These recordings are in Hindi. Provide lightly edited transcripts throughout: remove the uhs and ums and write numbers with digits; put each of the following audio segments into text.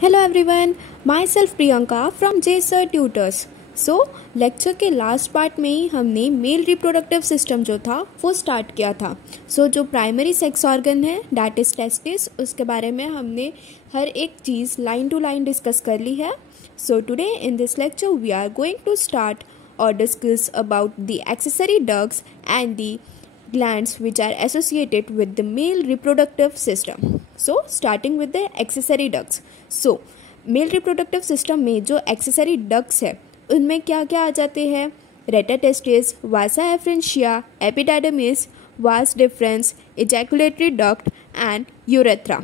Hello everyone, my self Priyanka from J sir tutors. So lecture के लास्ट पार्ट में ही हमने मेल रिप्रोडक्टिव सिस्टम जो था वो स्टार्ट किया था। जो प्राइमरी सेक्स ऑर्गन है दैट इज टेस्टिस, उसके बारे में हमने हर एक चीज़ लाइन टू लाइन डिस्कस कर ली है। So today in this lecture we are going to start और discuss about the accessory ducts and the glands which are associated with the male reproductive system. So starting with the accessory ducts. So male reproductive system में जो accessory ducts है उनमें क्या क्या आ जाते हैं? रेटा testis, Vasa efferentia, epididymis, vas deferens, ejaculatory duct and urethra.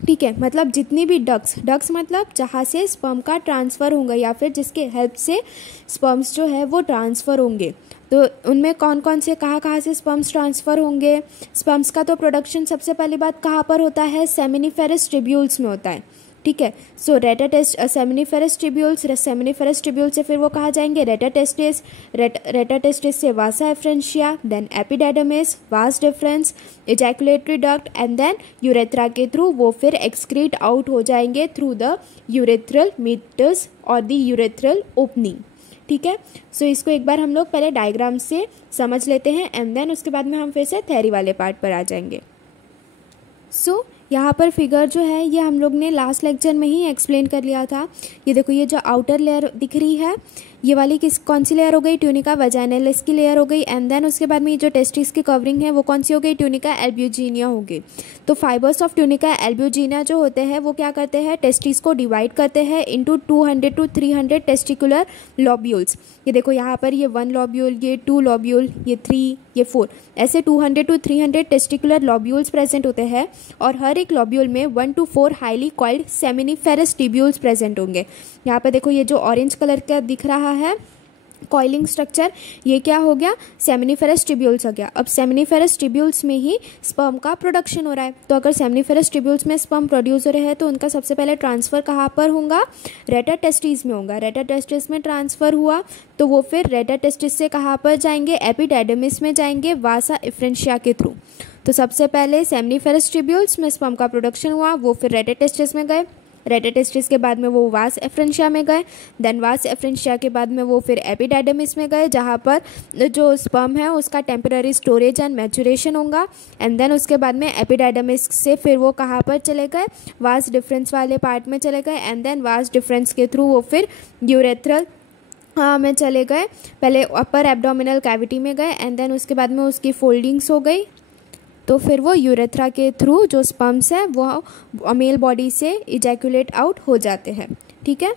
ठीक है, मतलब जितनी भी डक्ट्स मतलब जहाँ से स्पर्म का ट्रांसफ़र होगा या फिर जिसके हेल्प से स्पर्म्स जो है वो ट्रांसफ़र होंगे। तो उनमें कौन कौन से कहाँ से स्पर्म्स ट्रांसफ़र होंगे? स्पर्म्स का तो प्रोडक्शन सबसे पहली बात कहाँ पर होता है? सेमिनिफेरस ट्यूब्यूल्स में होता है। ठीक है, सो सेमिनिफेरस ट्यूब्यूल से फिर वो कहाँ जाएंगे? रेटा टेस्टिस से vasa efferentia, then epididymis, vas deferens, ejaculatory duct and then urethra के थ्रू वो फिर एक्सक्रीट आउट हो जाएंगे थ्रू द यूरेथ्रल मीटर्स और द यूरेथ्रल ओपनिंग। ठीक है, सो इसको एक बार हम लोग पहले डायग्राम से समझ लेते हैं एंड देन उसके बाद में हम फिर से थ्योरी वाले पार्ट पर आ जाएंगे। सो यहाँ पर फिगर जो है ये हम लोग ने लास्ट लेक्चर में ही एक्सप्लेन कर लिया था। ये देखो, ये जो आउटर लेयर दिख रही है ये वाली कौन सी लेयर हो गई? ट्यूनिका वजाइनलिस की लेयर हो गई एंड देन उसके बाद में ये जो टेस्टिस की कवरिंग है वो कौन सी हो गई? ट्यूनिका एल्ब्यूजिनिया हो गई। तो फाइबर्स ऑफ ट्यूनिका एल्ब्यूजिनिया जो होते हैं वो क्या करते हैं? टेस्टिस को डिवाइड करते हैं इनटू 200 to 300 टेस्टिकुलर लॉब्यूल्स। ये देखो यहाँ पर ये 1 लॉब्यूल, ये 2 लॉब्यूल, ये 3, ये 4, ऐसे 200 to 300 टेस्टिकुलर लॉब्यूल्स प्रेजेंट होते हैं और हर एक लॉब्यूल में 1 to 4 highly coiled seminiferous tubules present होंगे। यहाँ पर देखो ये जो ऑरेंज कलर का दिख रहा है कॉइलिंग स्ट्रक्चर, ये क्या हो गया? सेमिनिफेरस ट्यूब्यूल्स हो गया। अब सेमिनिफेरस ट्यूब्यूल्स में ही स्पर्म का प्रोडक्शन हो रहा है, तो अगर सेमिनिफेरस ट्यूब्यूल्स में स्पर्म प्रोड्यूस हो रहे हैं तो उनका सबसे पहले ट्रांसफ़र कहाँ पर होगा? रेटा टेस्टिस में होगा। रेटा टेस्टिस में ट्रांसफ़र हुआ तो वो फिर रेटा टेस्टिस से कहाँ पर जाएंगे? एपिडाइडमिस में जाएंगे वासा एफ्रेंशिया के थ्रू। तो सबसे पहले सेमिनिफेरस ट्यूब्यूल्स में स्पर्म का प्रोडक्शन हुआ, वो फिर रेटा टेस्टिस में गए। रेटा टेस्टिस के बाद में वो वास एफ्रेंशिया में गए, देन वास एफ्रेंशिया के बाद में वो फिर एपिडाइडमिस में गए जहाँ पर जो स्पर्म है उसका टेम्पररी स्टोरेज एंड मैचुरेशन होगा एंड देन उसके बाद में एपिडाइडमिस से फिर वो कहाँ पर चले गए? वास डिफरेंस वाले पार्ट में चले गए एंड देन वास डिफरेंस के थ्रू वो फिर यूरेथ्रल में चले गए। पहले अपर एब्डोमिनल कैविटी में गए एंड देन उसके बाद में उसकी फोल्डिंग्स हो गई, तो फिर वो यूरेथ्रा के थ्रू जो स्पर्म्स है वो मेल बॉडी से इजैकुलेट आउट हो जाते हैं। ठीक है,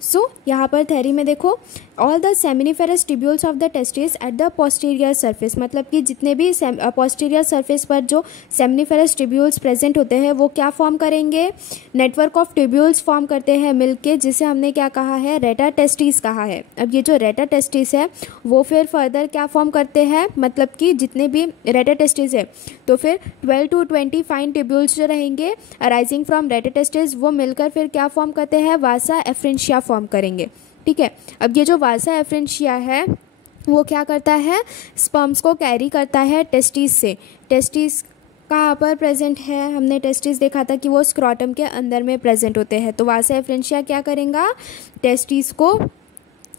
सो यहाँ पर थ्योरी में देखो, all the seminiferous tubules of the testis at the posterior surface, मतलब कि जितने भी पोस्टीरियर सरफेस पर जो सेमिनिफेरस ट्यूब्यूल्स प्रेजेंट होते हैं वो क्या फॉर्म करेंगे? नेटवर्क ऑफ ट्यूब्यूल्स फॉर्म करते हैं मिलके, जिसे हमने क्या कहा है? रेटा टेस्टिस कहा है। अब ये जो रेटा टेस्टिस है वो फिर फर्दर क्या फॉर्म करते हैं? मतलब कि जितने भी रेटा टेस्टिस है तो फिर 12 to 20 फाइन ट्यूब्यूल्स जो रहेंगे अराइजिंग फ्रॉम रेटा टेस्टिस वो मिलकर फिर क्या फॉर्म करते हैं? वासा एफ्रेंशिया फॉर्म करेंगे। ठीक है, अब ये जो वासा एफ्रेंशिया है वो क्या करता है? स्पर्म्स को कैरी करता है टेस्टिस से। टेस्टिस कहाँ पर प्रेजेंट है? हमने टेस्टिस देखा था कि वो स्क्रॉटम के अंदर में प्रेजेंट होते हैं। तो वासा एफ्रेंशिया क्या करेगा?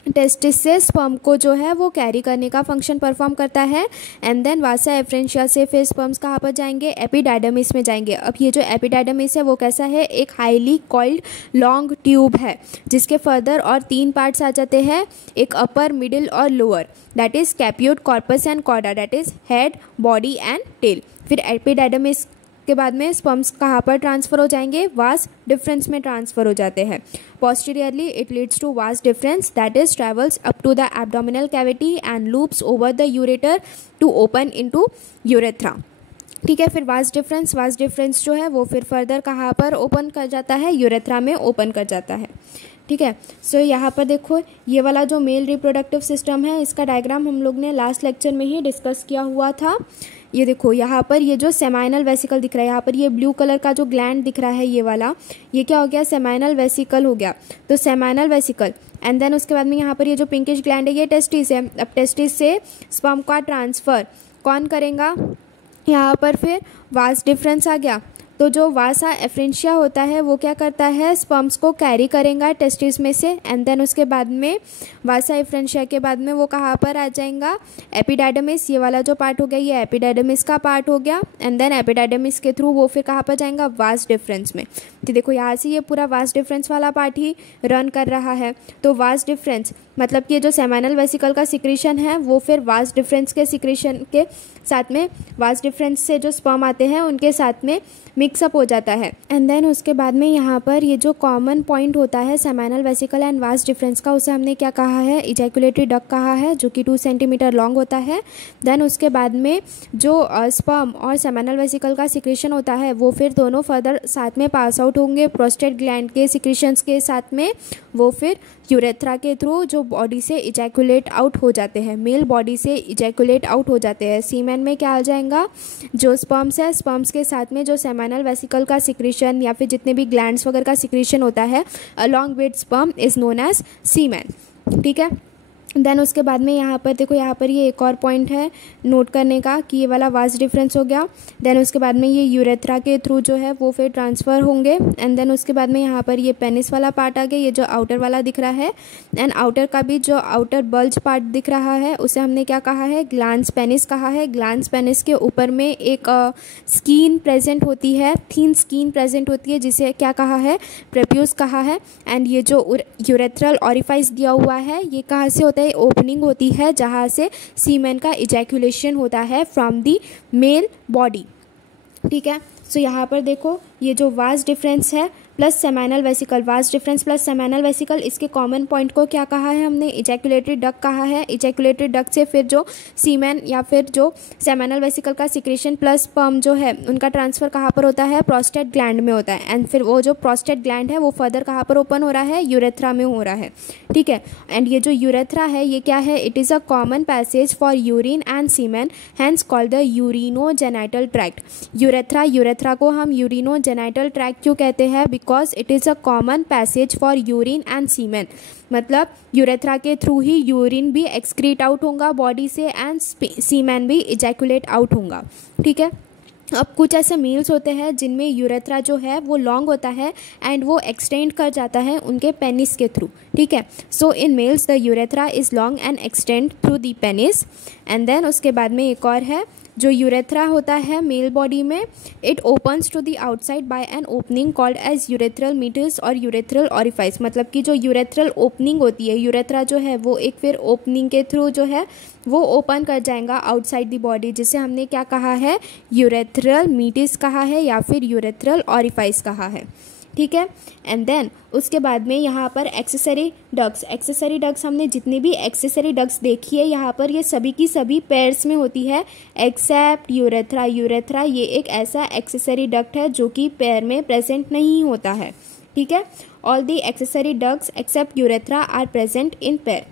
टेस्टिस से स्पर्म को जो है वो कैरी करने का फंक्शन परफॉर्म करता है एंड देन वासा एफ्रेंशिया से फिर स्पर्म्स कहाँ पर जाएंगे? एपिडाइडमिस में जाएंगे। अब ये जो एपिडाइडमिस है वो कैसा है? एक हाईली कॉइल्ड लॉन्ग ट्यूब है जिसके फर्दर और 3 पार्ट्स आ जाते हैं, एक अपर, मिडिल और lower, that is caput, corpus and cauda, that is head, body and tail. फिर एपिडाइडमिस के बाद में स्पर्म्स कहाँ पर ट्रांसफ़र हो जाएंगे? वास डिफरेंस में ट्रांसफ़र हो जाते हैं। Posteriorly it leads to vas deferens that is travels up to the abdominal cavity and loops over the ureter to open into urethra. ठीक है, फिर वास डिफरेंस जो है वो फिर फर्दर कहाँ पर ओपन कर जाता है? यूरेथ्रा में ओपन कर जाता है। ठीक है, सो यहाँ पर देखो ये वाला जो मेल रिप्रोडक्टिव सिस्टम है इसका डायग्राम हम लोग ने लास्ट लेक्चर में ही डिस्कस किया हुआ था। ये देखो यहाँ पर ये जो सेमाइनल वेसिकल दिख रहा है, यहाँ पर ये ब्लू कलर का जो ग्लैंड दिख रहा है ये वाला, ये क्या हो गया? सेमाइनल वेसिकल हो गया। तो सेमाइनल वेसिकल एंड देन उसके बाद में यहाँ पर ये जो पिंकिश ग्लैंड है ये टेस्टिस है। अब टेस्टिस से स्पर्म का ट्रांसफ़र कौन करेगा? यहाँ पर फिर वास डिफरेंस आ गया। तो जो वासा एफ्रेंशिया होता है वो क्या करता है, स्पर्म्स को कैरी करेगा टेस्टिस में से, एंड देन उसके बाद में वासा एफ्रेंशिया के बाद में वो कहाँ पर आ जाएगा, एपिडाइडमिस, ये वाला जो पार्ट हो गया ये एपिडाइडमिस का पार्ट हो गया, एंड देन एपिडाइडमिस के थ्रू वो फिर कहाँ पर जाएगा, वास डिफरेंस में। तो देखो यहाँ से ये पूरा वास डिफरेंस वाला पार्ट ही रन कर रहा है। तो वास डिफरेंस मतलब कि जो सेमिनल वेसिकल का सिक्रीशन है वो फिर वास डिफरेंस के सिक्रीशन के साथ में, वास डिफरेंस से जो स्पर्म आते हैं उनके साथ में मिक्सअप हो जाता है। एंड देन उसके बाद में यहाँ पर ये जो कॉमन पॉइंट होता है seminal vesicle and vas deferens का, उसे हमने क्या कहा है, इजैकुलेटरी डक्ट कहा है, जो कि 2 सेंटीमीटर लॉन्ग होता है। देन उसके बाद में जो स्पर्म और सेमिनल वेसिकल का सिक्रीशन होता है वो फिर दोनों फर्दर साथ में पास आउट होंगे प्रोस्टेट ग्लैंड के सिक्रीशंस के साथ में, वो फिर यूरेथ्रा के थ्रू जो बॉडी से इजैकुलेट आउट हो जाते हैं, मेल बॉडी से इजैकुलेट आउट हो जाते हैं। सीमेन में क्या आ जाएगा, जो स्पर्म्स है, स्पर्म्स के साथ में जो सेमिनल वेसिकल का सिक्रीशन या फिर जितने भी ग्लैंड्स वगैरह का सिक्रीशन होता है along with sperm is known as semen. ठीक है। देन उसके बाद में यहाँ पर देखो, यहाँ पर ये एक और पॉइंट है नोट करने का कि ये वाला वास डिफरेंस हो गया। देन उसके बाद में ये यूरेथ्रा के थ्रू जो है वो फिर ट्रांसफ़र होंगे। एंड देन उसके बाद में यहाँ पर ये पेनिस वाला पार्ट आ गया, ये जो आउटर वाला दिख रहा है, एंड आउटर का भी जो आउटर बल्ज पार्ट दिख रहा है उसे हमने क्या कहा है, ग्लांस पेनिस कहा है। ग्लांस पेनिस के ऊपर में एक स्किन प्रेजेंट होती है, थीन स्किन प्रेजेंट होती है, जिसे क्या कहा है, प्रेप्यूस कहा है। एंड ये जो यूरेथ्रल ऑरिफाइस दिया हुआ है ये कहाँ से होता है, ओपनिंग होती है जहाँ से सीमेन का इजैकुलेशन होता है फ्रॉम दी मेल बॉडी। ठीक है। सो यहाँ पर देखो ये जो वास डिफरेंस है plus seminal vesicle, vas deferens plus seminal vesicle, इसके कॉमन पॉइंट को क्या कहा है हमने, इजैकुलेटरी डक्ट कहा है। इजैकुलेटरी डक्ट से फिर जो सीमेन या फिर जो सेमिनल वेसिकल का सिक्रेशन प्लस स्पर्म जो है उनका ट्रांसफ़र कहाँ पर होता है, प्रोस्टेट ग्लैंड में होता है। एंड फिर वो जो प्रोस्टेट ग्लैंड है वो फर्दर कहाँ पर ओपन हो रहा है, यूरेथ्रा में हो रहा है। ठीक है। एंड ये जो यूरेथ्रा है ये क्या है, it is a common passage for urine and semen, hence called the urinogenital tract. Urethra को हम यूरिनोजेनाइटल ट्रैक्ट क्यों कहते हैं, because it is a common passage for urine and semen. मतलब यूरेथ्रा के थ्रू ही यूरिन भी एक्सक्रीट आउट होगा बॉडी से एंड सीमेन भी इजैकुलेट आउट होगा। ठीक है। अब कुछ ऐसे मेल्स होते हैं जिनमें यूरेथ्रा जो है वो लॉन्ग होता है एंड वो एक्सटेंड कर जाता है उनके पेनिस के थ्रू। ठीक है। So in males the urethra is long and extend through the penis. And then उसके बाद में एक और है, जो यूरेथ्रा होता है मेल बॉडी में, it opens to the outside by an opening called as urethral meatus और यूरेथ्रल ऑरिफाइस। मतलब कि जो यूरेथ्रल ओपनिंग होती है, यूरेथ्रा जो है वो एक फिर ओपनिंग के थ्रू जो है वो ओपन कर जाएगा आउटसाइड द बॉडी, जिसे हमने क्या कहा है, यूरेथ्रल मीटर्स कहा है या फिर यूरेथ्रल ऑरिफाइस कहा है। ठीक है। एंड देन उसके बाद में यहाँ पर एक्सेसरी डक्ट्स हमने जितनी भी एक्सेसरी डक्ट्स देखी है यहाँ पर ये सभी की सभी पेयर्स में होती है एक्सेप्ट यूरेथ्रा। यूरेथ्रा ये एक ऐसा एक्सेसरी डक्ट है जो कि पेयर में प्रेजेंट नहीं होता है। ठीक है। All the accessory ducts except urethra are present in pair.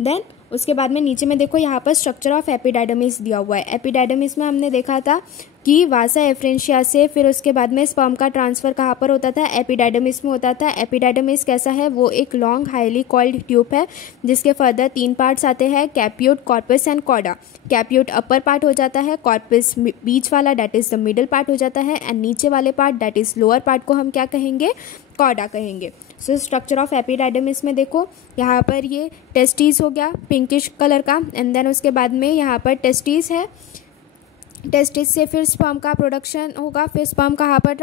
Then उसके बाद में नीचे में देखो यहाँ पर स्ट्रक्चर ऑफ एपिडाइडमिस दिया हुआ है। एपिडाइडमिस में हमने देखा था कि वासा एफ्रेंशिया से फिर उसके बाद में स्पर्म का ट्रांसफ़र कहाँ पर होता था, एपिडाइडमिस में होता था। एपिडाइडमिस कैसा है, वो एक लॉन्ग हाईली कॉइल्ड ट्यूब है जिसके फर्दर 3 पार्ट्स आते हैं, कैप्यूट, corpus and chorda. कैप्यूट upper part हो जाता है, कॉर्पस बीच वाला that is the middle part हो जाता है, एंड नीचे वाले part that is lower part को हम क्या कहेंगे, कॉर्डा कहेंगे। सो स्ट्रक्चर ऑफ एपिडाइडमिस में देखो यहाँ पर ये टेस्टिस हो गया पिंकिश कलर का, एंड देन उसके बाद में यहाँ पर टेस्टिस है, टेस्टिस से फिर स्पर्म का प्रोडक्शन होगा। फिर स्पर्म कहाँ पर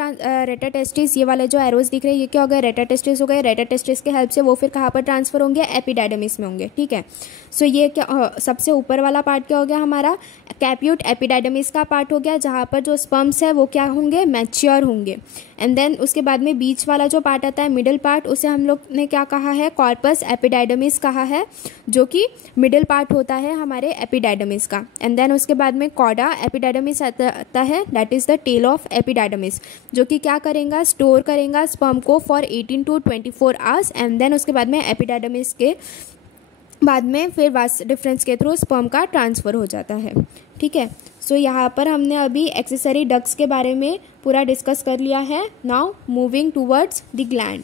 रेटा टेस्टिस, ये वाले जो एरोज दिख रहे हैं ये क्या हो गए, रेटा टेस्टिस हो गए। रेटा टेस्टिस के हेल्प से वो फिर कहाँ पर ट्रांसफ़र होंगे, एपिडाइडमिस में होंगे। ठीक है। सो ये क्या सबसे ऊपर वाला पार्ट क्या हो गया हमारा, कैप्यूट एपिडाइडमिस का पार्ट हो गया, जहाँ पर जो स्पर्म्स है वो क्या होंगे, मैच्योर होंगे। एंड देन उसके बाद में बीच वाला जो पार्ट आता है मिडिल पार्ट, उसे हम लोग ने क्या कहा है, कॉर्पस एपिडाइडमिस कहा है, जो कि मिडिल पार्ट होता है हमारे एपिडाइडमिस का। एंड देन उसके बाद में कॉर्डा एपिडाइडमिस आता है, that is the tail of epididymis, जो कि क्या करेगा, स्टोर करेगा स्पर्म को for 18 to 24 hours. And then उसके बाद में एपिडाइडमिस के बाद में फिर वास डिफरेंस के थ्रू स्पर्म का ट्रांसफ़र हो जाता है। ठीक है। सो यहाँ पर हमने अभी एक्सेसरी डक्ट्स के बारे में पूरा डिस्कस कर लिया है। Now moving towards the gland.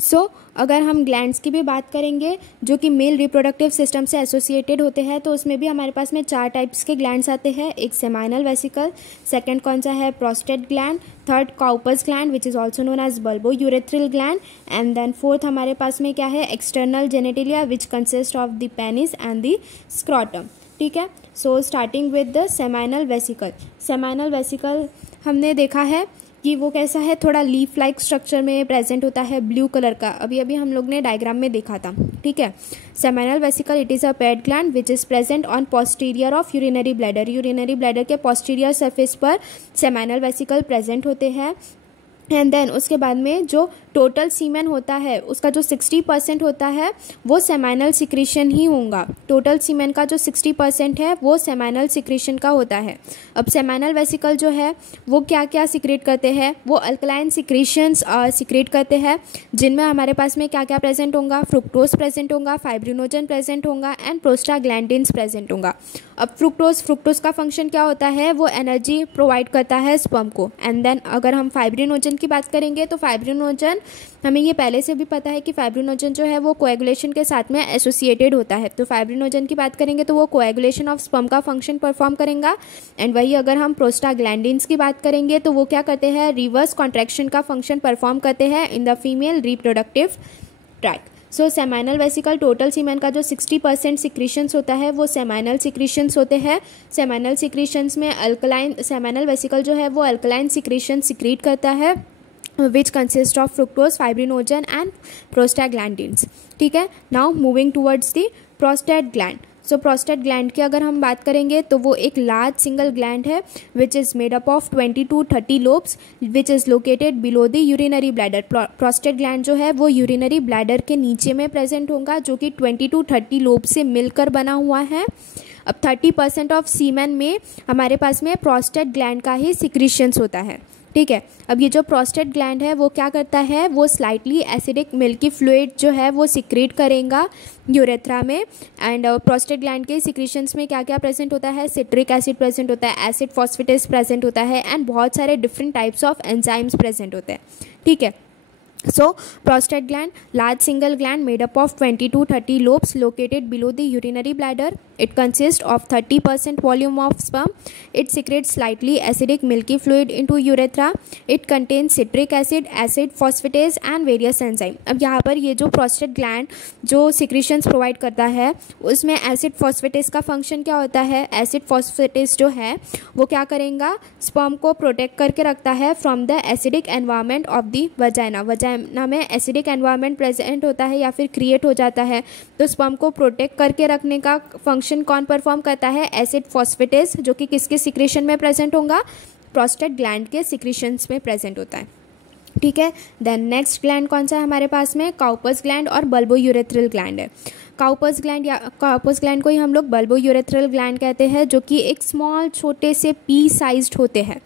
So अगर हम ग्लैंड्स की भी बात करेंगे जो कि मेल रिप्रोडक्टिव सिस्टम से एसोसिएटेड होते हैं, तो उसमें भी हमारे पास में 4 टाइप्स के ग्लैंड्स आते हैं। एक सेमाइनल वेसिकल, सेकंड कौन सा है, prostate gland, third Cowper's gland which is also known as bulbourethral gland, and then fourth हमारे पास में क्या है, external genitalia which consist of the penis and the scrotum. ठीक है, so starting with the seminal vesicle. Seminal vesicle हमने देखा है कि वो कैसा है, थोड़ा लीफ लाइक स्ट्रक्चर में प्रेजेंट होता है, ब्लू कलर का, अभी अभी हम लोग ने डायग्राम में देखा था। ठीक है, seminal vesicle it is a paid gland which is present on posterior of urinary bladder. Urinary bladder के पोस्टीरियर सरफेस पर सेमाइनल वेसिकल प्रेजेंट होते हैं। एंड देन उसके बाद में जो टोटल सीमेन होता है उसका जो 60% होता है वो सेमाइनल सिक्रीशन ही होगा। टोटल सीमेन का जो 60% है वो सेमाइनल सिक्रीशन का होता है। अब सेमाइनल वेसिकल जो है वो क्या क्या सिक्रेट करते हैं, वो अल्कलाइन सिक्रीशंस सिक्रेट करते हैं, जिनमें हमारे पास में क्या क्या प्रेजेंट होगा, फ्रुक्टोज प्रेजेंट होगा, फाइब्रिनोजन प्रेजेंट होगा एंड प्रोस्टाग्लैंडिन्स प्रेजेंट होगा। अब फ्रुक्टोज का फंक्शन क्या होता है, वो एनर्जी प्रोवाइड करता है स्पर्म को। एंड देन अगर हम फाइब्रिनोजन की बात करेंगे तो फाइब्रिनोजन हमें ये पहले से भी पता है कि फाइब्रिनोजन जो है वो कोएगुलेशन के साथ में एसोसिएटेड होता है। तो फाइब्रिनोजन की बात करेंगे तो वो कोएगुलेशन ऑफ स्पर्म का फंक्शन परफॉर्म करेगा। एंड वही अगर हम प्रोस्टाग्लैंडिन्स की बात करेंगे तो वो क्या करते हैं, रिवर्स कॉन्ट्रैक्शन का फंक्शन परफॉर्म करते हैं in the female reproductive tract. So seminal vesicle total semen का जो 60% सिक्रीशंस होता है वो सेमाइनल सिक्रीशंस होते हैं। सेमाइनल सिक्रीशंस में अल्कलाइन, सेमाइनल वेसिकल जो है वो अल्कलाइन सिक्रीशन सिक्रीट करता है which consist of fructose, fibrinogen and prostaglandins। ठीक है, now moving towards the prostate gland. So prostate gland की अगर हम बात करेंगे तो वो एक लार्ज सिंगल ग्लैंड है which is made up of 20 to 30 lobes which is located below the urinary bladder. Prostate gland जो है वो यूरिनरी ब्लैडर के नीचे में प्रेजेंट होगा, जो कि 20 to 30 लोब से मिलकर बना हुआ है। अब 30% ऑफ सीमेन में हमारे पास में प्रोस्टेट ग्लैंड का ही सिक्रीशंस होता है। ठीक है, अब ये जो प्रोस्टेट ग्लैंड है वो क्या करता है, वो स्लाइटली एसिडिक मिल्की फ्लूइड जो है वो सिक्रेट करेगा यूरेथ्रा में। एंड प्रोस्टेट ग्लैंड के सिक्रीशंस में क्या क्या प्रेजेंट होता है, सिट्रिक एसिड प्रेजेंट होता है, एसिड फॉस्फेटेस प्रेजेंट होता है एंड बहुत सारे different types of enzymes present होते हैं। ठीक है, so prostate gland, large single gland made up of 20 to 30 lobes located below the urinary bladder. It consists of 30% volume of sperm. It secretes slightly acidic milky fluid into urethra. It contains citric acid, acid phosphatase and various enzyme। अब यहाँ पर ये जो prostate gland जो secretions provide करता है उसमें acid phosphatase का function क्या होता है, acid phosphatase जो है वो क्या करेगा, sperm को protect करके रखता है from the acidic environment of the vagina। Vagina में एसिडिक एनवायरनमेंट प्रेजेंट होता है या फिर क्रिएट हो जाता है, तो स्पर्म को प्रोटेक्ट करके रखने का फंक्शन कौन परफॉर्म करता है, एसिड फॉस्फेटेस, जो कि किसके सिक्रीशन में प्रेजेंट होगा, प्रोस्टेट ग्लैंड के सिक्रीशंस में प्रेजेंट होता है। ठीक है, देन नेक्स्ट ग्लैंड कौन सा है हमारे पास में, काउपर्स ग्लैंड और बल्बो यूरेथ्रल ग्लैंड है। काउपर्स ग्लैंड या काउपर्स ग्लैंड को ही हम लोग बल्बो यूरेथ्रल ग्लैंड कहते हैं, जो कि एक स्मॉल छोटे से पी साइज्ड होते हैं।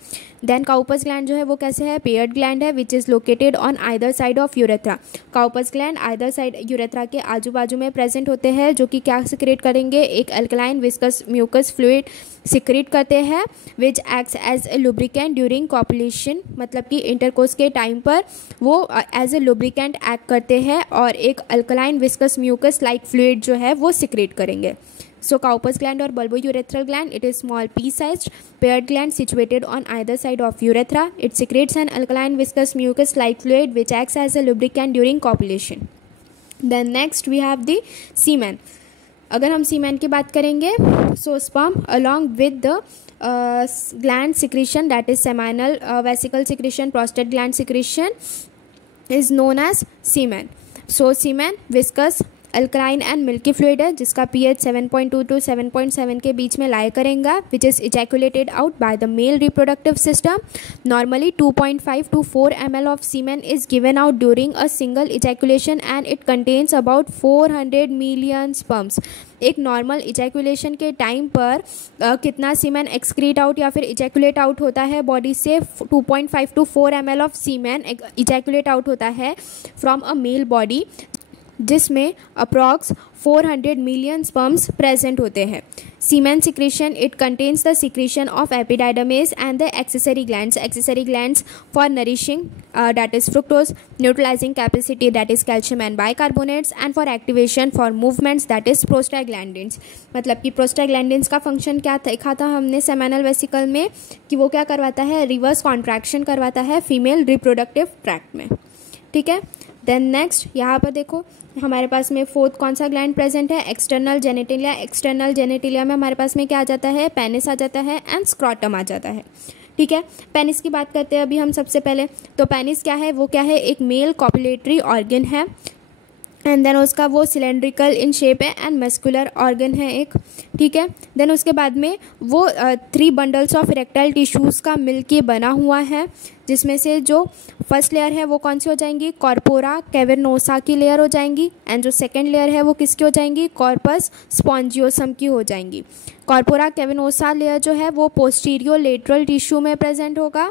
देन काउपर्स ग्लैंड जो है वो कैसे है, पेयर्ड ग्लैंड है which is located on either side of urethra. Cowper's gland either side urethra के आजू बाजू में प्रेजेंट होते हैं, जो कि क्या सिक्रेट करेंगे, एक alkaline viscous mucus fluid secrete करते हैं which acts as a lubricant during copulation. मतलब कि इंटरकोर्स के टाइम पर वो एज ए लुब्रिकेंट एक्ट करते हैं और एक alkaline viscous mucus like fluid जो है वो सिक्रेट करेंगे। So Cowper's gland or bulbourethral gland, it is small pea-sized paired gland situated on either side of urethra. It secretes an alkaline viscous mucus-like fluid which acts as a lubricant during copulation. Then next we have the semen. अगर हम semen की बात करेंगे, so sperm along with the gland secretion, that is seminal vesicle secretion, prostate gland secretion is known as semen. So semen viscous alkaline and milky fluid है जिसका pH 7.2 to 7.7 के बीच में लाई करेगा, which is ejaculated out by the male reproductive system. Normally 2.5 to 4 ml of semen is given out during a single ejaculation and it contains about 400 million sperms. एक नॉर्मल इजैकुलेशन के टाइम पर कितना सीमेन एक्सक्रीट आउट या फिर इजैकुलेट आउट होता है बॉडी से, 2.5 to 4 ml of semen ejaculate out होता है फ्रॉम अ मेल बॉडी, जिसमें अप्रॉक्स 400 मिलियन स्पर्म्स प्रेजेंट होते हैं। semen secretion, it contains the secretion of epididymis and the accessory glands for nourishing, that is fructose, neutralizing capacity, that is calcium and bicarbonates, and for activation for movements, that is prostaglandins. मतलब कि prostaglandins का फंक्शन क्या देखा था हमने सेमेनल वेसिकल में कि वो क्या करवाता है, रिवर्स कॉन्ट्रैक्शन करवाता है फीमेल रिप्रोडक्टिव ट्रैक्ट में, ठीक है। देन नेक्स्ट यहाँ पर देखो हमारे पास में फोर्थ कौन सा ग्लैंड प्रेजेंट है, एक्सटर्नल जेनिटेलिया। एक्सटर्नल जेनिटेलिया में हमारे पास में क्या आ जाता है, पेनिस आ जाता है एंड स्क्रॉटम आ जाता है, ठीक है। पेनिस की बात करते हैं अभी हम सबसे पहले। तो पेनिस क्या है, वो क्या है, एक मेल कॉपुलेटरी ऑर्गन है एंड देन उसका वो सिलेंड्रिकल इन शेप है एंड मस्कुलर ऑर्गन है एक, ठीक है। देन उसके बाद में वो 3 बंडल्स ऑफ इरेक्टाइल टिश्यूज़ का मिलके बना हुआ है, जिसमें से जो फर्स्ट लेयर है वो कौन सी हो जाएंगी, कॉर्पोरा कैवर्नोसा की लेयर हो जाएंगी, एंड जो सेकंड लेयर है वो किसकी हो जाएंगी, कॉर्पस स्पॉन्जियोसम की हो जाएंगी। कॉर्पोरा कैवर्नोसा लेयर जो है वो पोस्टीरियो लेटरल टिश्यू में प्रेजेंट होगा,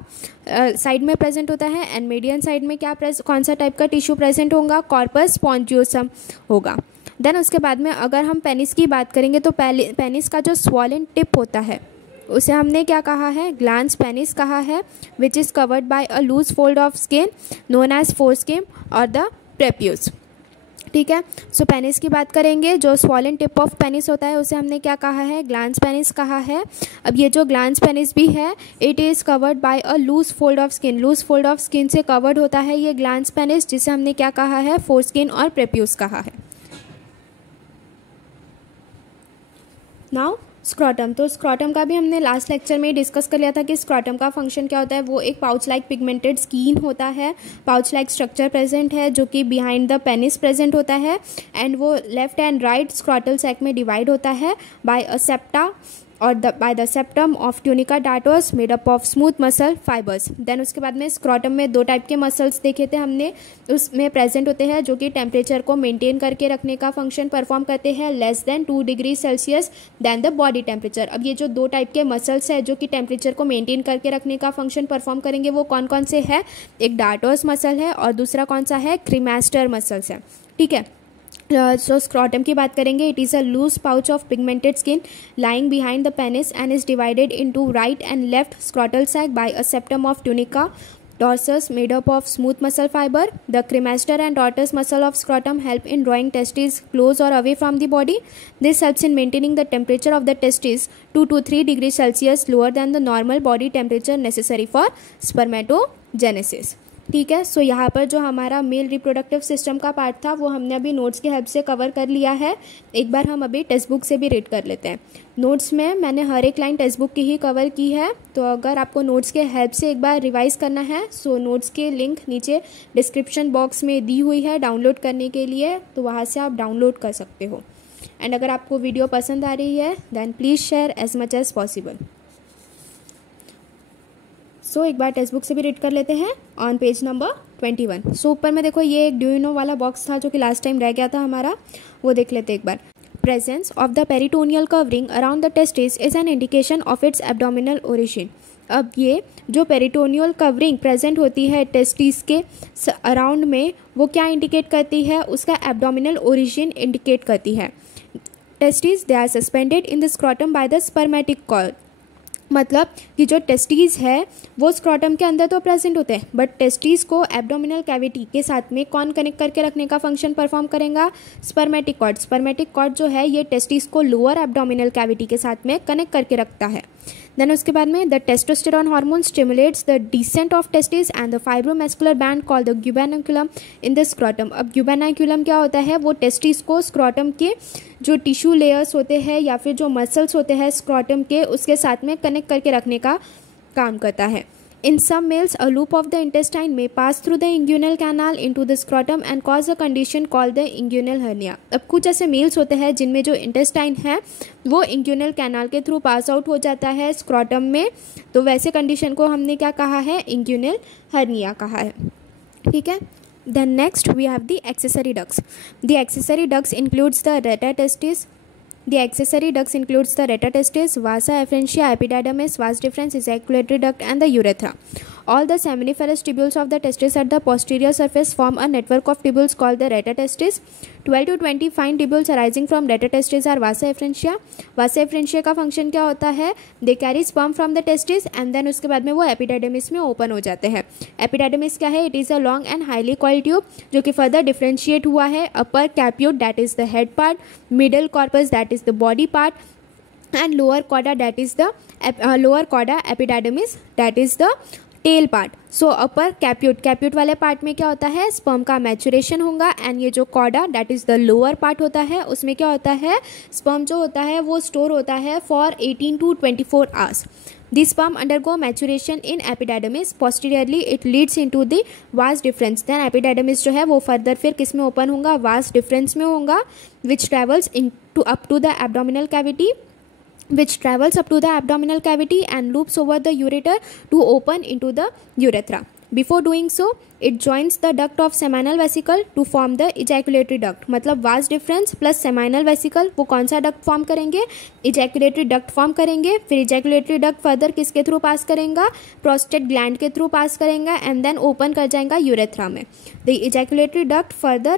साइड में प्रेजेंट होता है, एंड मीडियन साइड में क्या कौन सा टाइप का टिश्यू प्रेजेंट होगा, कॉर्पस स्पॉन्जियोसम होगा। देन उसके बाद में अगर हम पेनिस की बात करेंगे तो पेनिस का जो स्वॉलन टिप होता है उसे हमने क्या कहा है, ग्लांस पेनिस कहा है, which is covered by a loose fold of skin known as foreskin और द प्रेप्यूस, ठीक है। सो पेनिस की बात करेंगे, जो स्वॉलन टिप ऑफ पेनिस होता है उसे हमने क्या कहा है, ग्लांस पेनिस कहा है। अब ये जो ग्लांस पेनिस भी है, it is covered by a loose fold of skin, loose fold of skin से कवर्ड होता है ये ग्लांस पेनिस, जिसे हमने क्या कहा है, फोरस्किन और प्रेप्यूस कहा है। नाउ स्क्रॉटम, तो स्क्रॉटम का भी हमने लास्ट लेक्चर में डिस्कस कर लिया था कि स्क्रॉटम का फंक्शन क्या होता है। वो एक पाउच लाइक पिगमेंटेड स्किन होता है, पाउच लाइक स्ट्रक्चर प्रेजेंट है जो कि बिहाइंड द पेनिस प्रेजेंट होता है, एंड वो left and right scrotal sac में डिवाइड होता है बाय अ सेप्टा और by the septum of tunica dartos made up of smooth muscle fibres. Then उसके बाद में स्क्रॉटम में 2 टाइप के मसल्स देखे थे हमने, उसमें प्रेजेंट होते हैं जो कि टेम्परेचर को मेंटेन करके रखने का फंक्शन परफॉर्म करते हैं less than 2 degree Celsius than the body temperature. अब ये जो 2 टाइप के मसल्स है जो कि टेम्परेचर को मेंटेन करके रखने का फंक्शन परफॉर्म करेंगे वो कौन कौन से है, एक डार्टोस मसल है और दूसरा कौन सा है, क्रीमास्टर मसल्स है, ठीक है। सो स्क्रॉटम की बात करेंगे, it is a loose pouch of pigmented skin lying behind the penis and is divided into right and left scrotal sac by a septum of tunica dartos made up of smooth muscle fiber. The cremaster and dorsus muscle of scrotum help in drawing testes close or away from the body. This helps in maintaining the temperature of the testes 2 to 3 degrees Celsius lower than the normal body temperature necessary for spermatogenesis, ठीक है। सो यहाँ पर जो हमारा मेल रिप्रोडक्टिव सिस्टम का पार्ट था वो हमने अभी नोट्स की हेल्प से कवर कर लिया है। एक बार हम अभी टेक्स्ट बुक से भी रीड कर लेते हैं। नोट्स में मैंने हर एक लाइन टेक्स्ट बुक की ही कवर की है, तो अगर आपको नोट्स के हेल्प से एक बार रिवाइज करना है सो नोट्स के लिंक नीचे डिस्क्रिप्शन बॉक्स में दी हुई है डाउनलोड करने के लिए, तो वहाँ से आप डाउनलोड कर सकते हो। एंड अगर आपको वीडियो पसंद आ रही है then please share as much as possible. So एक बार टेक्स्ट बुक से भी रीड कर लेते हैं ऑन पेज नंबर 21। सो ऊपर में देखो ये एक डू यू नो वाला बॉक्स था जो कि लास्ट टाइम रह गया था हमारा, वो देख लेते हैं एक बार। Presence of the peritoneal covering around the testis is an indication of its abdominal origin. अब ये जो पेरिटोनियल कवरिंग प्रेजेंट होती है टेस्टिस के अराउंड में वो क्या इंडिकेट करती है, उसका एब्डोमिनल ओरिजिन इंडिकेट करती है। Testis they are suspended in the scrotum by the spermatic cord, मतलब कि जो टेस्टीज है वो स्क्रॉटम के अंदर तो प्रेजेंट होते हैं बट टेस्टीज को एब्डोमिनल कैविटी के साथ में कौन कनेक्ट करके रखने का फंक्शन परफॉर्म करेगा, स्पर्मेटिक कॉर्ड। स्पर्मेटिक कॉर्ड जो है ये टेस्टीज को लोअर एब्डोमिनल कैविटी के साथ में कनेक्ट करके रखता है। देन उसके बाद में the testosterone hormone stimulates the descent of testis and the fibromuscular band called the gubernaculum in the scrotum. अब ग्यूबेनाक्युलम क्या होता है, वो टेस्टिस को स्क्रॉटम के जो टिश्यू लेयर्स होते हैं या फिर जो मसल्स होते हैं स्क्रॉटम के उसके साथ में कनेक्ट करके रखने का काम करता है। In some males, a loop of the intestine may pass through the inguinal canal into the scrotum and cause a condition called the inguinal hernia. अब कुछ ऐसे मेल्स होते हैं जिनमें जो इंटेस्टाइन है वो इंग्यूनल कैनाल के थ्रू पास आउट हो जाता है स्क्रॉटम में, तो वैसे कंडीशन को हमने क्या कहा है, इंग्यूनल हर्निया कहा है, ठीक है। Then next we have the accessory ducts. The accessory ducts includes the rete testis. The accessory ducts includes the rete testis, vasa efferentia, epididymis, vas deferens, ejaculatory duct and the urethra. All the seminiferous tubules of the testis at the posterior surface form a network of tubules called the rete testis. 12 to 20 fine tubules arising from rete testis are vasa efferentia. Vasa efferentia का फंक्शन क्या होता है? They carry sperm from the testis and then उसके बाद में वो epididymis में ओपन हो जाते हैं. Epididymis क्या है? It is a long and highly coiled tube जो कि further differentiate हुआ है. Upper caput that is the head part, middle corpus that is the body part, and lower chorda that is the lower chorda epididymis that is the tail part. सो अपर कैप्यूट वाले पार्ट में क्या होता है? स्पर्म का मैचुरेशन होगा. एंड ये जो chorda that is the lower part होता है उसमें क्या होता है? स्पर्म जो होता है वो स्टोर होता है for 18 to 24 hours. The sperm undergo maturation in epididymis. Posteriorly, it leads into the vas deferens. Then epididymis जो है वो further फिर किस में ओपन होगा? vas deferens में होगा, which travels into up to the abdominal cavity. And loops over the ureter to open into the urethra. Before doing so, it joins the duct of seminal vesicle to form the ejaculatory duct. मतलब vas deferens plus seminal vesicle वो कौन सा duct form करेंगे? ejaculatory duct form करेंगे. फिर ejaculatory duct further किसके थ्रू पास करेगा? prostate gland के थ्रू पास करेगा and then open कर जाएगा urethra में. The ejaculatory duct further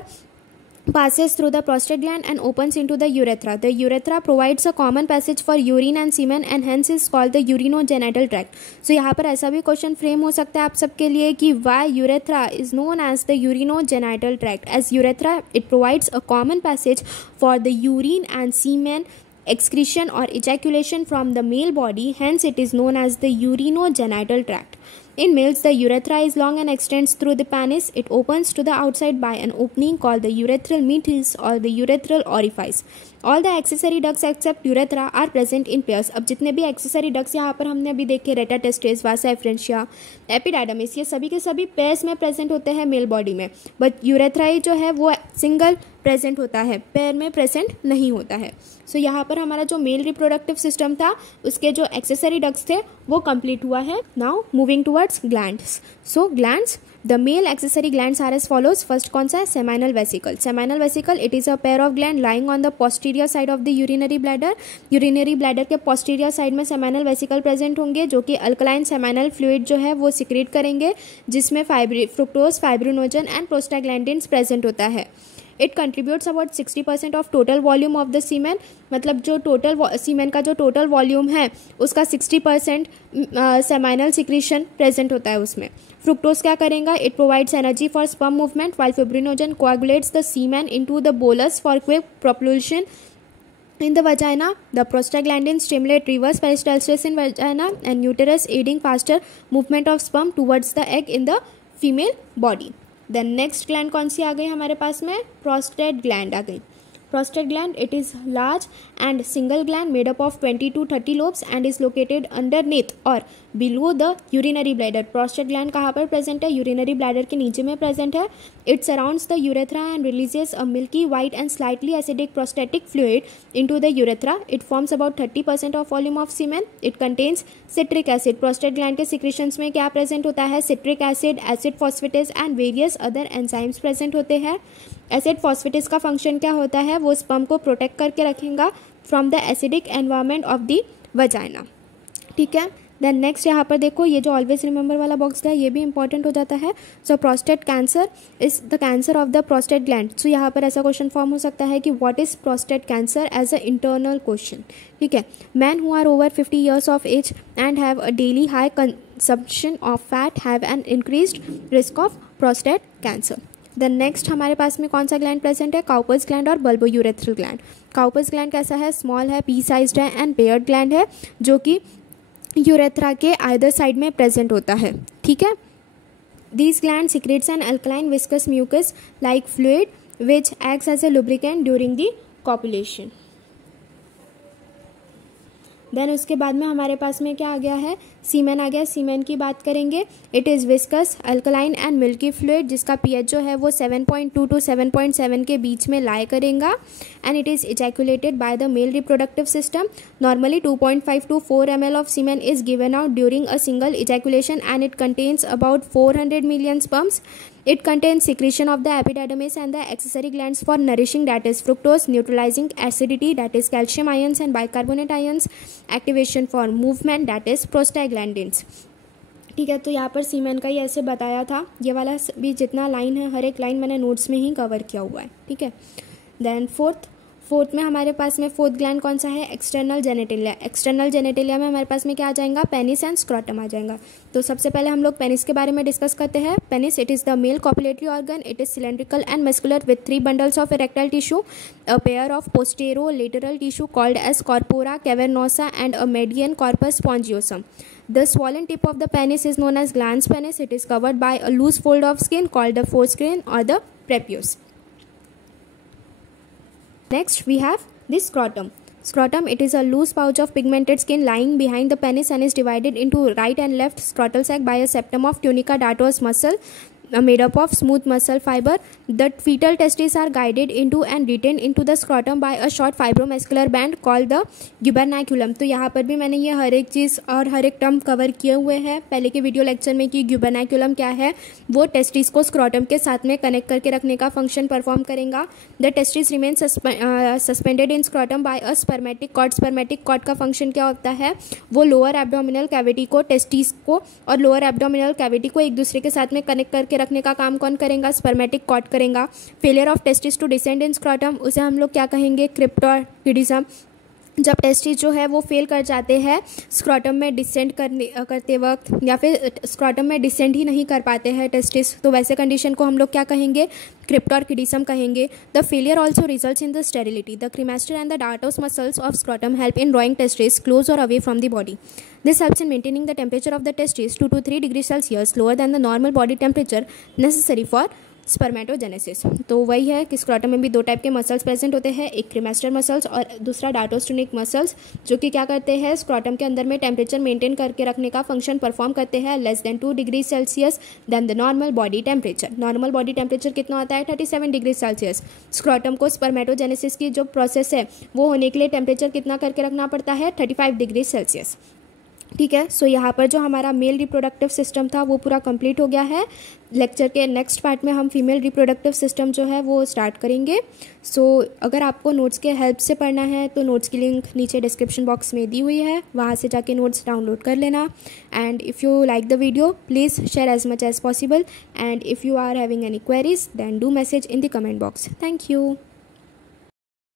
passes through the prostate gland and opens into the urethra. The urethra provides a common passage for urine and semen and hence is called the urinogenital tract. So यहाँ पर ऐसा भी क्वेश्चन फ्रेम हो सकता है आप सबके लिए कि why urethra is known as the urinogenital tract. As urethra it provides a common passage for the urine and semen excretion or ejaculation from the male body, hence it is known as the urinogenital tract. In males, the urethra is long and extends through the penis. It opens to the outside by an opening called the urethral meatus or the urethral orifice. All the accessory ducts except urethra are present in pairs. अब जितने भी accessory ducts यहाँ पर हमने अभी देखे rete testis, vasa efferentia, epididymis, ये सभी के सभी pairs में present होते हैं male body में. But urethra ही जो है वो single present होता है, pair में present नहीं होता है. So यहाँ पर हमारा जो male reproductive system था उसके जो accessory ducts थे वो complete हुआ है. Now moving towards glands. So glands, the male accessory glands are as follows. First कौन सा है? Seminal vesicle. Seminal vesicle it is a pair of gland lying on the posterior side of the urinary bladder. Urinary bladder के posterior side में seminal vesicle present होंगे जो कि alkaline seminal fluid जो है वो secrete करेंगे जिसमें fructose, fibrinogen and prostaglandins present होता है. It contributes about 60% of total volume of the semen. मतलब जो टोटल सीमेन का जो टोटल वॉल्यूम है उसका 60% सेमाइनल सिक्रीशन प्रेजेंट होता है उसमें. फ्रुक्टोज क्या करेगा? It provides energy for sperm movement while fibrinogen coagulates the semen into the bolus for quick propulsion in the vagina. The prostaglandins stimulate reverse peristalsis in vagina and uterus, aiding faster movement of sperm towards the egg in the female body. Then next gland कौन सी आ गई हमारे पास में? prostate gland आ गई. Prostate gland it is large and single gland made up of 20 to 30 lobes and is located underneath or below the urinary bladder. Prostate gland कहाँ पर present है? urinary bladder के नीचे में present है. It surrounds the urethra and releases a milky white and slightly acidic prostatic fluid into the urethra. It forms about 30% of volume of semen. It contains citric acid. Prostate gland के secretions में क्या present होता है? citric acid, acid phosphatase and various other enzymes present होते हैं. एसिड फॉस्फेटेस का फंक्शन क्या होता है? वो स्पर्म को प्रोटेक्ट करके रखेगा from the acidic environment of the vagina. ठीक है. देन नेक्स्ट यहाँ पर देखो ये जो ऑलवेज रिमेंबर वाला बॉक्स है ये भी इंपॉर्टेंट हो जाता है. So prostate cancer is the cancer of the prostate gland. So यहाँ पर ऐसा क्वेश्चन फॉर्म हो सकता है कि what is prostate cancer as a internal question. ठीक है. Man who are over 50 years of age and have a daily high consumption of fat have an increased risk of prostate cancer. Then next हमारे पास में कौन सा ग्लैंड प्रेजेंट है? काउपर्स ग्लैंड और बल्बोयूरेथ्रल ग्लैंड. काउपर्स ग्लैंड कैसा है? स्मॉल है, पी साइज्ड है एंड पेयर्ड ग्लैंड है जो कि यूरेथ्रा के आइदर साइड में प्रेजेंट होता है. ठीक है. These glands secretes an alkaline viscous mucus like fluid which acts as a lubricant during the copulation. Then उसके बाद में हमारे पास में क्या आ गया है? सीमेन आ गया. सीमेन की बात करेंगे. It is viscous, alkaline and milky fluid जिसका पीएच जो है वो 7.2 to 7.7 के बीच में लाई करेगा. And it is ejaculated by the male reproductive system. Normally 2.5 to 4 ml of semen is given out during a single ejaculation and it contains about 400 million sperms. It contains secretion of the epididymis and the accessory glands for nourishing, that is fructose, neutralizing acidity, that is calcium ions and bicarbonate ions, activation for movement, that is prostaglandins. ठीक है, तो यहाँ पर सीमेन का ही ऐसे बताया था। ये वाला भी जितना लाइन है हर एक लाइन मैंने नोट्स में ही कवर किया हुआ है। ठीक है, देन फोर्थ में हमारे पास में फोर्थ ग्लैंड कौन सा है, एक्सटर्नल जेनेटिलिया। एक्सटर्नल जेनेटिलिया में हमारे पास में क्या आ जाएगा, पेनिस एंड स्क्रॉटम आ जाएगा। तो सबसे पहले हम लोग पेनिस के बारे में डिस्कस करते हैं। Penis, it is the male copulatory organ, it is cylindrical and muscular with 3 bundles of erectile tissue, a pair of posterolateral tissue called as corpora cavernosa and a median corpus spongiosum. The swollen tip of the penis is known as glans penis. It is covered by a loose fold of skin called the foreskin or the prepuce. Next, we have the scrotum. Scrotum, it is a loose pouch of pigmented skin lying behind the penis and is divided into right and left scrotal sac by a septum of tunica dartos muscle made up of smooth muscle fiber. The fetal testes are guided into and retained into the scrotum by a short fibromuscular band called the gubernaculum. तो यहाँ पर भी मैंने ये हर एक चीज़ और हर एक टर्म कवर किए हुए हैं पहले के वीडियो लेक्चर में कि gubernaculum क्या है, वो टेस्टिस को स्क्रॉटम के साथ में कनेक्ट करके रखने का फंक्शन परफॉर्म करेगा. The testis remain suspended in scrotum by a spermatic cord. Spermatic cord का फंक्शन क्या होता है, वो लोअर एब्डोमिनल कैविटी को, टेस्टिस को और लोअर एब्डोमिनल कैविटी को एक दूसरे के साथ में कनेक्ट करके रखने का काम कौन करेगा, स्पर्मेटिक कॉर्ड करेगा. Failure of testis to descend in scrotum, उसे हम लोग क्या कहेंगे, क्रिप्टोकिडिज्म. जब टेस्टिस जो है वो फेल कर जाते हैं स्क्रॉटम में डिसेंड करते वक्त, या फिर स्क्रॉटम में डिसेंड ही नहीं कर पाते हैं टेस्टिस, तो वैसे कंडीशन को हम लोग क्या कहेंगे, क्रिप्टोकिडिज्म कहेंगे. The failure also results in the sterility. The cremaster and the dartos muscles of scrotum help in drawing testis close or away from the body. This helps in maintaining the temperature of the testes 2 to 3 degrees Celsius lower than the normal body temperature necessary for spermatogenesis. तो वही है कि स्क्रॉटम में भी 2 टाइप के मसल्स प्रेजेंट होते हैं, एक क्रीमास्टर मसल्स और दूसरा डार्टोस्टोनिक मसल्स, जो कि क्या करते हैं, स्क्रॉटम के अंदर में टेम्परेचर मेंटेन करके रखने का फंक्शन परफॉर्म करते हैं less than 2 degree Celsius than the normal body temperature. Normal body temperature कितना होता है, 37 डिग्री सेल्सियस. स्क्रॉटम को स्पर्मेटोजेनेसिस की जो प्रोसेस है वो होने के लिए टेम्परेचर कितना करके रखना पड़ता है, 35 डिग्री सेल्सियस. ठीक है, सो यहाँ पर जो हमारा मेल रिप्रोडक्टिव सिस्टम था वो पूरा कंप्लीट हो गया है. लेक्चर के नेक्स्ट पार्ट में हम फीमेल रिप्रोडक्टिव सिस्टम जो है वो स्टार्ट करेंगे. सो अगर आपको नोट्स के हेल्प से पढ़ना है तो नोट्स की लिंक नीचे डिस्क्रिप्शन बॉक्स में दी हुई है, वहाँ से जाके नोट्स डाउनलोड कर लेना. And if you like the video please share as much as possible, and if you are having any queries then do message in the comment box. Thank you.